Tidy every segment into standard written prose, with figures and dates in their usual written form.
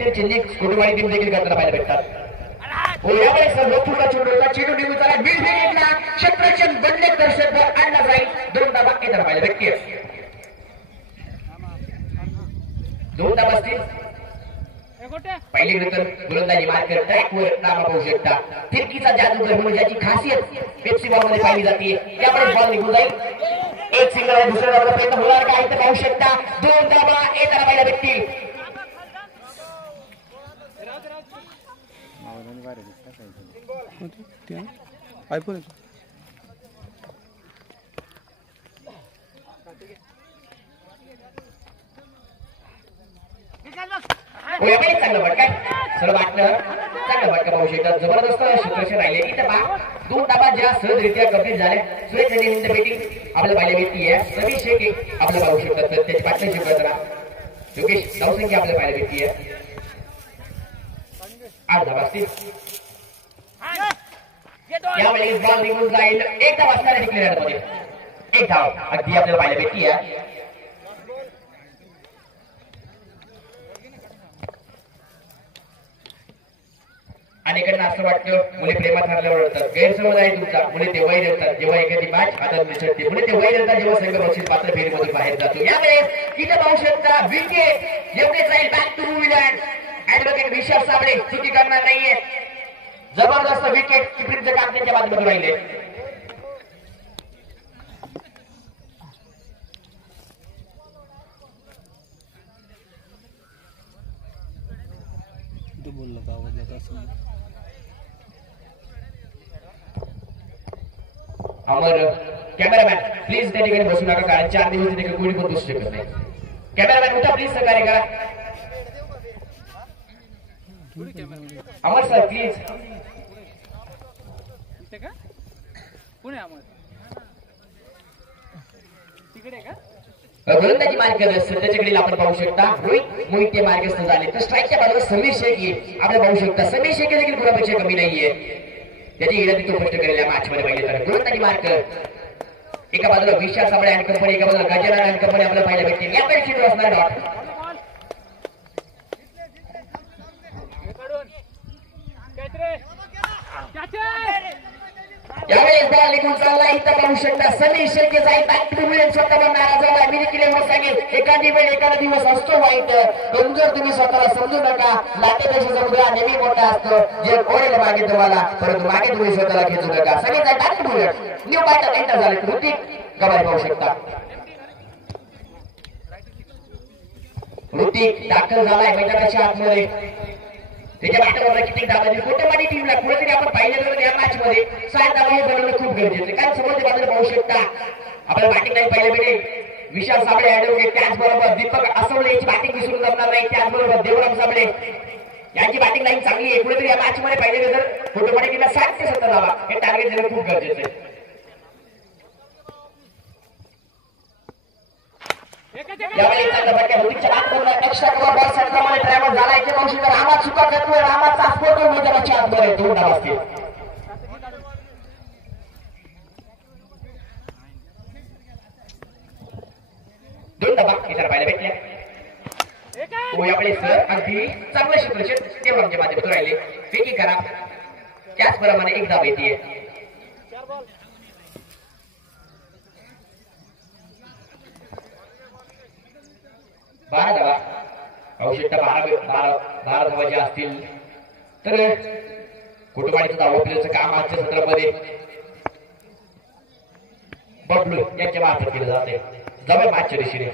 मैत्री चिन्ह कुटुंबाची टीम देखील करताना पाहायला भेटतात. हो यावेळेस लोकपूरला चेंडूचा चेंडू निघून झाला मिडफिल्डला क्षेत्ररक्षण बनले दर्शक आणला जाईल. 2 धावा येताना पाहायला भेटतील. 2 धावा असतील. पहिली तर गोलंदाजी मार्कर ट्रॅकवर नामा पाहू शकता. फिरकीचा जादूगर म्हणून ज्याची खासियत पेप्सी बॉलमध्ये पाहिली जाते त्यामुळे बॉल निघून जाईल. एक सिंगल आहे. दुसऱ्या धावाचा प्रयत्न होणार का इथं पाहू शकता. 2 धावा येताना पाहायला भेटतील. चांगलं फटका सर्व वाटलं चांगलं फटका पाहू शकतात. जबरदस्त क्षेत्ररक्षण राहिले. इथं पहा 2 धावा ज्या सहजरित्या कंप्लीट झाल्या. सुरेश रेड्डी बॅटिंग आपल्याला पाहायला भेटती आहे. सतीश शेखे आपल्याला पाहू शकतात. त्याची पार्टनरशिप करताना योगेश नवसंख्या आपल्याला पाहायला भेटती आहे. 8 धावा असतील. यावेळेस बॉल निघून जाईल. 1 धाव असणार आहे डिक्लेअर मध्ये. 1 धाव अगदी आपल्याला पाहायला भेटती आहे. अनेकांना असं वाटतं मुले प्रेमात हरल्यावर होतात. गैरसमज आहे तुमचा. मुले तेव्हाही देतात जेव्हा एखादी मॅच हातात दिसते. मुले तेव्हाही देतात जेव्हा संघ बक्षीस पात्र फेरीमधून बाहेर जातो. यावेळेस इथं पाहू शकता विकेट एवढे जाईल बॅक टू न्यूझीलंड. ऍडव्होकेट विशाल साबळे चुकी करणार नाहीये. जबरदस्त विकेट किपरिंगचं काम त्यांच्या बाजूला राहिले. अमर कॅमेरामॅन प्लीज त्या ठिकाणी बसू नका कारण 4 दिवस देखील कोणी पण बसू शकत नाही. कॅमेरामॅन उठा प्लीज सहकार्य करा. अमर सर प्लीज. गोलंदाजी मार्ग सध्याच्याकडे आपण पाहू शकता. रोहित मोहिते मार्गस्थ झाले तर स्ट्राईकच्या बाजूला समीर शेख आपल्याला पाहू शकता. समीर शेख देखील गुणापेक्षा कमी नाहीये. त्याची इरादी तो स्पष्ट केलेल्या मॅच मध्ये पाहिले तर गोलंदाजी मार्ग एका बाजूला विशाल साबळे अँड कंपनी एका बाजूला गजानन अँड कंपनी आपल्याला पाहायला भेटतील. याकडे चेंडू असणार डॉट. यावेळेस बॉल निघून चालला. इथं पाहू शकता समीर शेख जाईल बॅक टू मिळेल. स्वतः नाराज झाला. मी देखील एवढं सांगेल एखादी वेळ एखादा दिवस असतो वाईट पण जर तुम्ही स्वतःला समजू नका. लाटेपेक्षा समुद्र नेहमी मोठा असतो. जे ओढेल मागे तुम्हाला परंतु मागे तुम्ही स्वतःला खेचू नका. सगळे जाईल बॅक टू मिळेल. न्यू बॅटर एंटर झाले. ऋतिक गवारी पाहू शकता. ऋतिक दाखल झालाय मैदानाच्या आतमध्ये. त्याच्या बॅटरवर किती धावा दिली. कोटवाडी टीमला कुठेतरी आपण पाहिलं तर या मॅच मध्ये 7 धावा हे बनवणं खूप गरजेचं आहे. कारण समोरच्या बाजूला पाहू शकता आपल्याला बॅटिंग लाईन पाहायला भेटेल. विशाल साबळे ऍडव्होकेट त्याचबरोबर दीपक आसवले याची बॅटिंग विसरून जमणार नाही. त्याचबरोबर देवराम साबळे यांची बॅटिंग लाईन चांगली आहे. कुठेतरी या मॅच मध्ये पाहिजे तर कोटवाडी टीमला 60 ते 70 धावा हे टार्गेट देणं खूप गरजेचं आहे. यावेळी ऋतिकच्या बॅटमधून एक्स्ट्रा कव्हर बॉल सेंटरमध्ये ट्रॅव्हल झाला. इथे पाहू शकता रामा चुका करतोय. रामाचा फोटो मैदानाच्या आतमध्ये 2 धावा असतील. दोन धावा इतर पाहायला भेटल्या. यावेळी सर अगदी चांगलं क्षेत्ररक्षण देवरामच्या माध्यमातून राहिले. फेकी करा त्याचप्रमाणे 1 धाव येते. 12 धावा आवश्यकता 12 धावा ज्या असतील तर कुटुंबाचं धावा प्लेयरचं काम आजच्या सत्रामध्ये बबलू यांच्या मार्फत केलं जाते. जवळ मॅचच्या दिशेने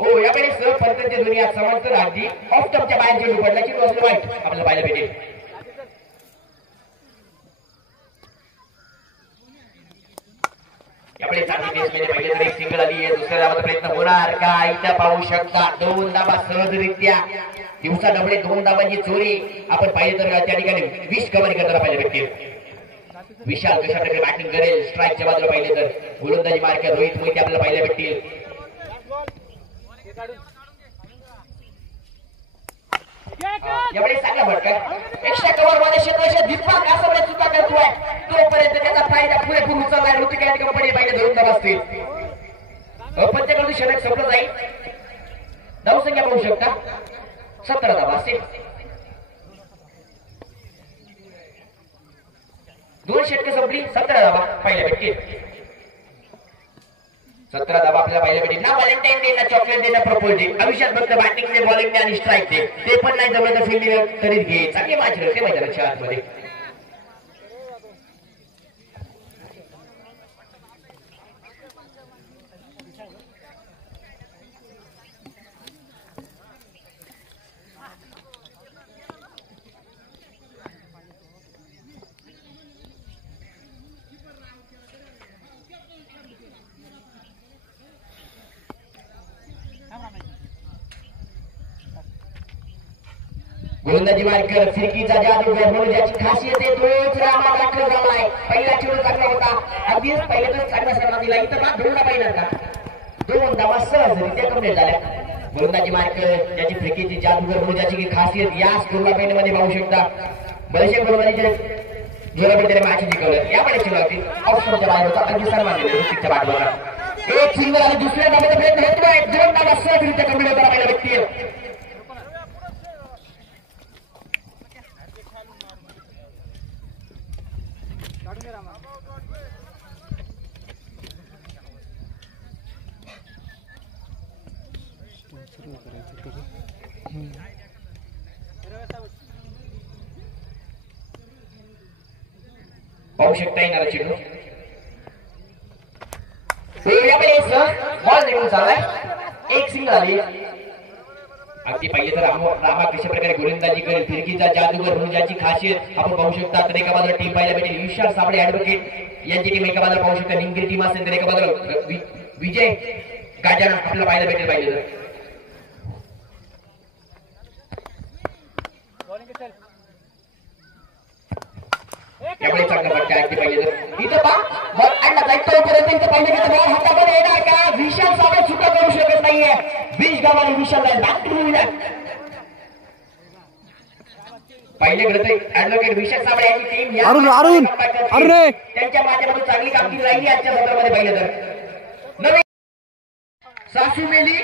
हो यावेळी सरपंचांच्या दुनियात समांतर अगदी ऑफ टॉपच्या बाहेर चेंडू पडल्याची वाईट आपल्याला पाहायला भेटेल. यावेळी पहिले तर एक सिंगल आली आहे. दुसऱ्या धावाचा प्रयत्न होणार का इथं पाहू शकता. 2 धावा सहजरित्या दिवसा डबडे 2 धावांची चोरी आपण पाहिजे तर त्या ठिकाणी 20 कव्हर करताना पाहिजे भेटतील. विशाल कशा प्रकारे बॅटिंग करेल स्ट्राईकच्या बाजूला पाहिले तर गोलंदाजी मार्ग रोहित मोहिते आपल्याला पाहायला भेटतील. यावेळी चांगला फटका एक्स्ट्रा कव्हर मध्ये क्षेत्राच्या दीपक आसवले चुका करतोय. तोपर्यंत त्याचा फायदा पुरेपूर उचललाय. ऋतिक कंपनी पाहिजे 2 धावा असतील. पंचकृती षटक संपलं जाईल. संख्या पाहू शकता 17 धावा असेल. 2 षटके संपली 17 धावा पहिल्या भेटीत. 17 धावा आपल्याला पहिल्या भेटीत. ना व्हॅलेंटाईन डे ना चॉकलेट डे ना प्रपोज डे. आयुष्यात फक्त बॅटिंग डे बॉलिंग डे आणि स्ट्राईक डे ते पण नाही जमलं तर फिल्डिंग तरीच घे. चांगली मॅच रचते मैदानाच्या आतमध्ये. गोलंदाजी मार्कर फिरकीचा जादूगर म्हणून ज्याची खासियत आहे तोच रामा दाखल झालाय. पहिला चेंडू चांगला होता. अगदीच पहिल्यातच चांगला सराव दिला. इथं मात्र धोरणा पाहिजे का 2 धावा सहजरित्या कंप्लीट झाल्या. गोलंदाजी मार्कर ज्याची फिरकीची जादूगर म्हणून ज्याची खासियत याच टुर्नामेंट मध्ये पाहू शकता. बरेचसे गोलंदाजीचे जोराबद्दल मॅच जिंकवलं. यामध्ये चेंडू होती ऑप्शनच्या बाहेर होता. अगदी सन्मान दिले ऋतिकच्या बाजूला. एक सिंगल आणि दुसऱ्या धावाचा प्रयत्न होतोय. 2 धावा सहजरित्या कंप्लीट होता पहिला व्यक्ती. पाहू शकता येणारा चेंडू बॉल निघून चाललाय. एक सिंगल आली. अगदी पहिले तर रामा कशा प्रकारे गोलंदाजी करेल. फिरकीचा जादूगर म्हणून ज्याची खासियत आपण पाहू शकता. तर एका बाजूला टीम पाहायला भेटेल विशाल साबळे ऍडव्होकेट यांची टीम एका बाजूला पाहू शकता. निंगिरी टीम असेल तर एका बाजूला विजय गाजाना आपल्याला पाहायला भेटेल. पाहिजे तर त्यामुळे चांगला फटका अगदी पाहिजे तर इथं पा बॉल आणला जाईल तोपर्यंत इथं पाहिजे की बॉल हातामध्ये येणार का. विशाल साबळे सुद्धा करू शकत नाहीये. 20 गावाने विशालला पहिले घडत ऍडव्होकेट विशाल साबळे यांची टीम त्यांच्या माध्यमातून चांगली कामगिरी राहिली आजच्या सत्रामध्ये. पाहिलं तर नवीन सासू मेली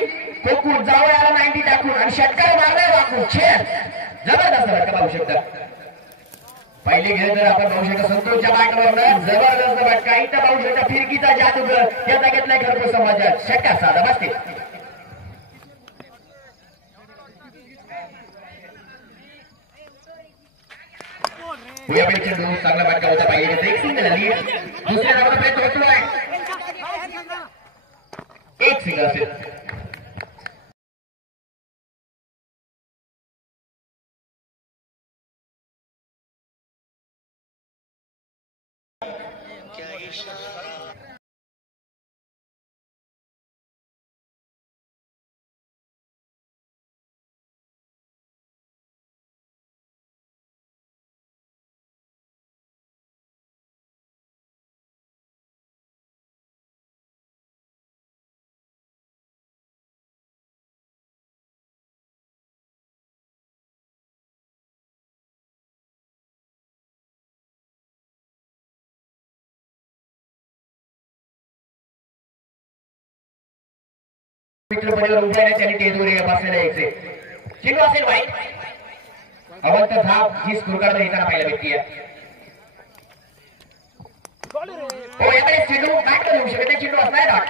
कोकून जावयाला 90 टाकून आणि षटकार मारलाय वाकून छेड जबरदस्त फटका पाहू शकता. पहिले गेले तर आपण पाहू शकता संतोषच्या बॅटवरनं जबरदस्त फटका. इथं पाहू शकता फिरकीचा जादूगर याचा घेतलाय खरपूर समाजात. षटकार साधा बसते. चेंडू चांगला फटका होता. पाहिजे एक सिंगल आली. दुसऱ्या धावाचा प्रयत्न होतोय. एक सिंगल असेल. मित्रपणावर उभा राहायचे आणि टेजवर बसायला यायचे. चेंडू असेल वाईट. अवंत धाव जी स्कोर कार्ड येताना पाहायला भेटते. हो याकडे चेंडू बॅट येऊ शकत नाही. चेंडू असणार डॉट.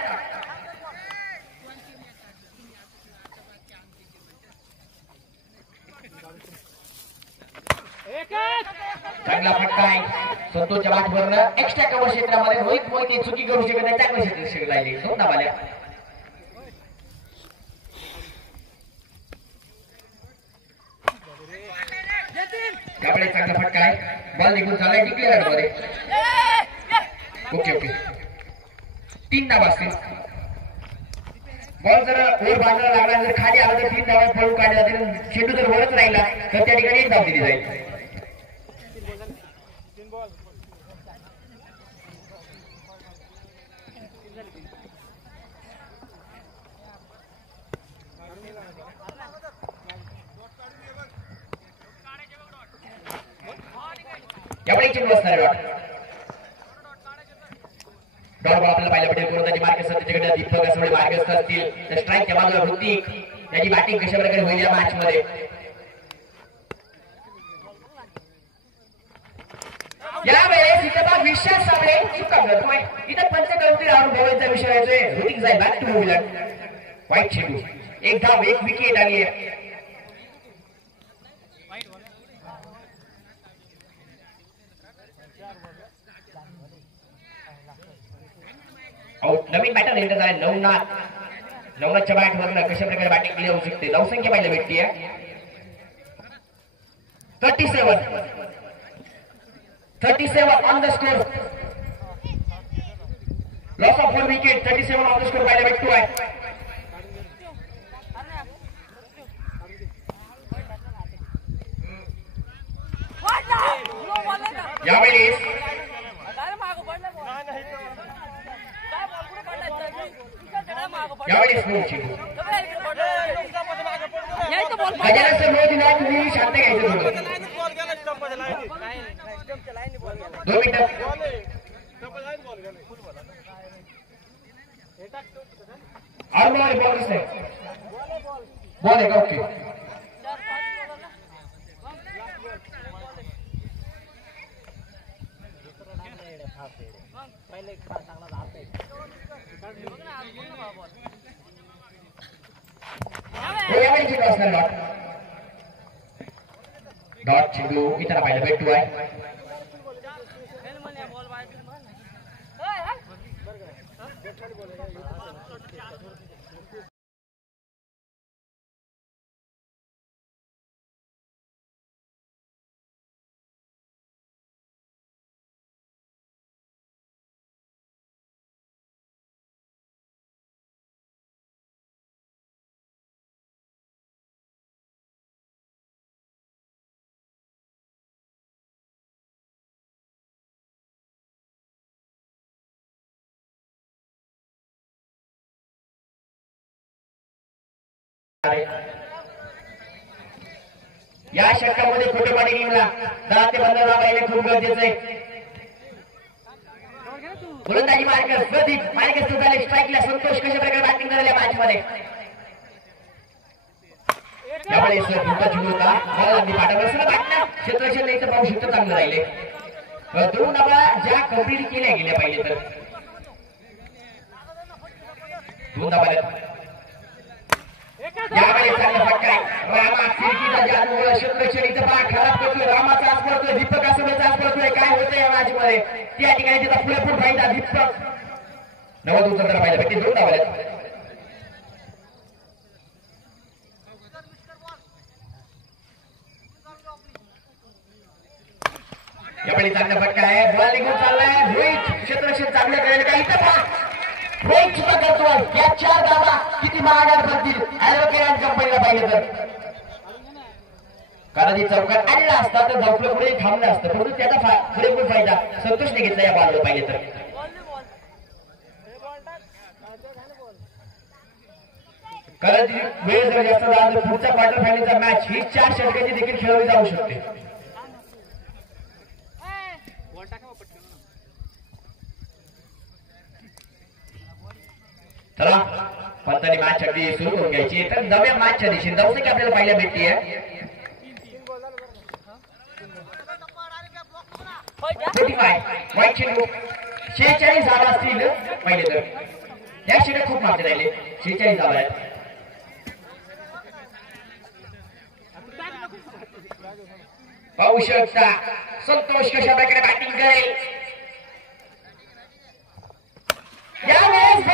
चांगला फटका आहे संतोषच्या बॅटवरनं. एक्स्ट्रा कव्हर क्षेत्रामध्ये रोहित मोहिते चुकी करू शकत नाही. चांगलं क्षेत्र राहिले 2 धावाल्या. त्यामुळे चांगला फटका आहे. बॉल निघून झालाय डिक्लेअर मध्ये. ओके ओके 3 धावा असतील. बॉल जर वर बांधायला लागला जर खाली आला तर 3 धावा पळून काढला तर चेंडू जर वरच राहिला तर त्या ठिकाणी 1 धाव दिली जाईल. यावेळी चेंडू असणार डॉट. डॉट बॉल आपल्याला पाहिलं भेटेल. गोलंदाजी मार्ग सध्याच्याकडे दीपक असं मार्गस्थ असतील तर स्ट्राईकच्या बाजूला ऋतिक त्याची बॅटिंग कशा प्रकारे होईल या मॅच मध्ये. यावेळेस इथं बा विश्वास साबळे चुका करतोय. इथं पंचकौती राहून बोलायचा विषय आहे. ऋतिक जाय बॅक टू बॉलर. वाईट चेंडू. एक धाव, एक विकेट आली आहे. नवीन बॅटर एंटर झाले नवनाथच्या बॅट वरनं कशा प्रकारे बॅटिंग केली जाऊ शकते. धावसंख्या पाहिजे भेटते 37 on the score. Loss of 4 wicket. 37 on the score पाहिजे भेटतो आहे. यावेळेस गजानन रोज ना तुम्ही शांत घ्यायचं थोडं. 2 मिनिटं. और बॉल किसने बॉल है का. ओके डॉट चेंडू इतर पाहिलं भेटू आहे. या षटकामध्ये कुटुंबाने टीमला 10 ते 15 धावा येणे खूप गरजेचं आहे. गोलंदाजी मार्कर प्रदीप मार्केस झाले. स्ट्राईकला संतोष कशा प्रकारे बॅटिंग झाल्या मॅच मध्ये. यावेळेस मोठा चेंडू होता. क्षेत्रक्षण इथं पाहू शकतो चांगलं राहिले. 2 धावा ज्या कंप्लीट केल्या गेल्या पाहिजे तर 2 धावा. यावेळेस चांगला फटका आहे. रामा फिरकीचा जादू क्षेत्रक्षण इथं पहा खराब करतोय. रामाचा आज करतोय. दीपक आसमेचा आज करतोय. काय होतंय या मॅच मध्ये त्या ठिकाणी त्याचा पुरेपूर फायदा. दीपक 90 उचलताना पाहिजे भेटते. 2 धावा. यावेळी चांगला फटका आहे. बॉल निघून चाललाय. रोहित क्षेत्रक्षण चांगलं करेल का. इथं पहा रोहित चुका करतोय. या 4 धावा किती महागात पडतील ऍडव्होकेट अँड कंपनीला पाहिजे तर. कारण चौकात आलेला असता तर धावपलं पुढे थांबलं असतं. परंतु त्याचा पुरेपूर फायदा संतोषने घेतला या बॉलवर पाहिजे तर. कारण वेळ जर जास्त झाला तर पुढचा क्वार्टर फायनलचा मॅच ही 4 षटकांची देखील खेळवली जाऊ शकते. चला पंतांनी मॅच अगदी सुरू करून घ्यायची. तर नव्या मॅचच्या दिवशी धावसंख्या आपल्याला पाहायला भेटते. 45 वाईट चेंडू. 46 धावा असतील पाहिले तर. या षटक खूप मागे राहिले. 46 धावा आहेत. पाहू शकता संतोष कशा प्रकारे बॅटिंग करेल. यावेळेस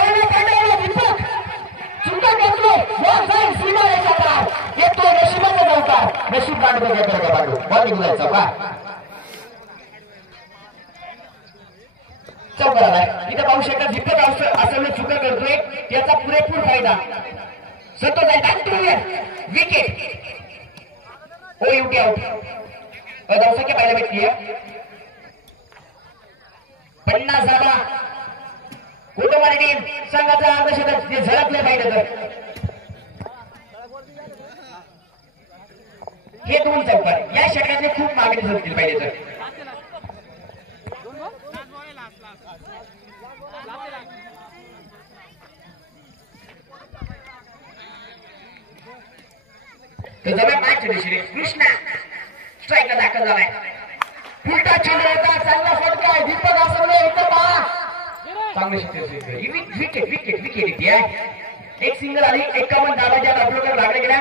दीपक चुका करतो. सीमा येतो नशिबाचा नव्हता. नशीब बांधू बॉल निघून जायचा का चौकार. इथं पाहू शकता दीपक असं चुका करतोय. त्याचा पुरेपूर फायदा संतोष आहे. विकेट. ओ युटी आउट. धावसंख्या पाहायला भेटली 50 धावा. कुटुंबाची टीम संघाचा अर्धशतक जे झळकले पाहिजे तर हे 2 चौकार या षटकातले खूप मागणी झळकतील पाहिजे तर. तर जवळ मॅच दिसली कृष्णा स्ट्राईकला दाखल झालाय उलटा चेंडू होता चांगला फटका आहे दीपक आसवले इथं पहा चांगले विकेट विकेट विकेट इथे एक सिंगल आली 51 धावाच्या अपलोडवर लागले गेल्या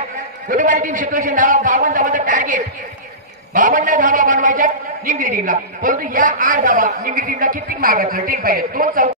गोटेवाडी टीम क्षेत्रक्षण धावा 52 धावांचा टार्गेट 52 धावा बनवायच्या निमगिरी टीमला परंतु या 8 धावा निमगिरी टीमला किती मागायचं टीम पाहिजे 2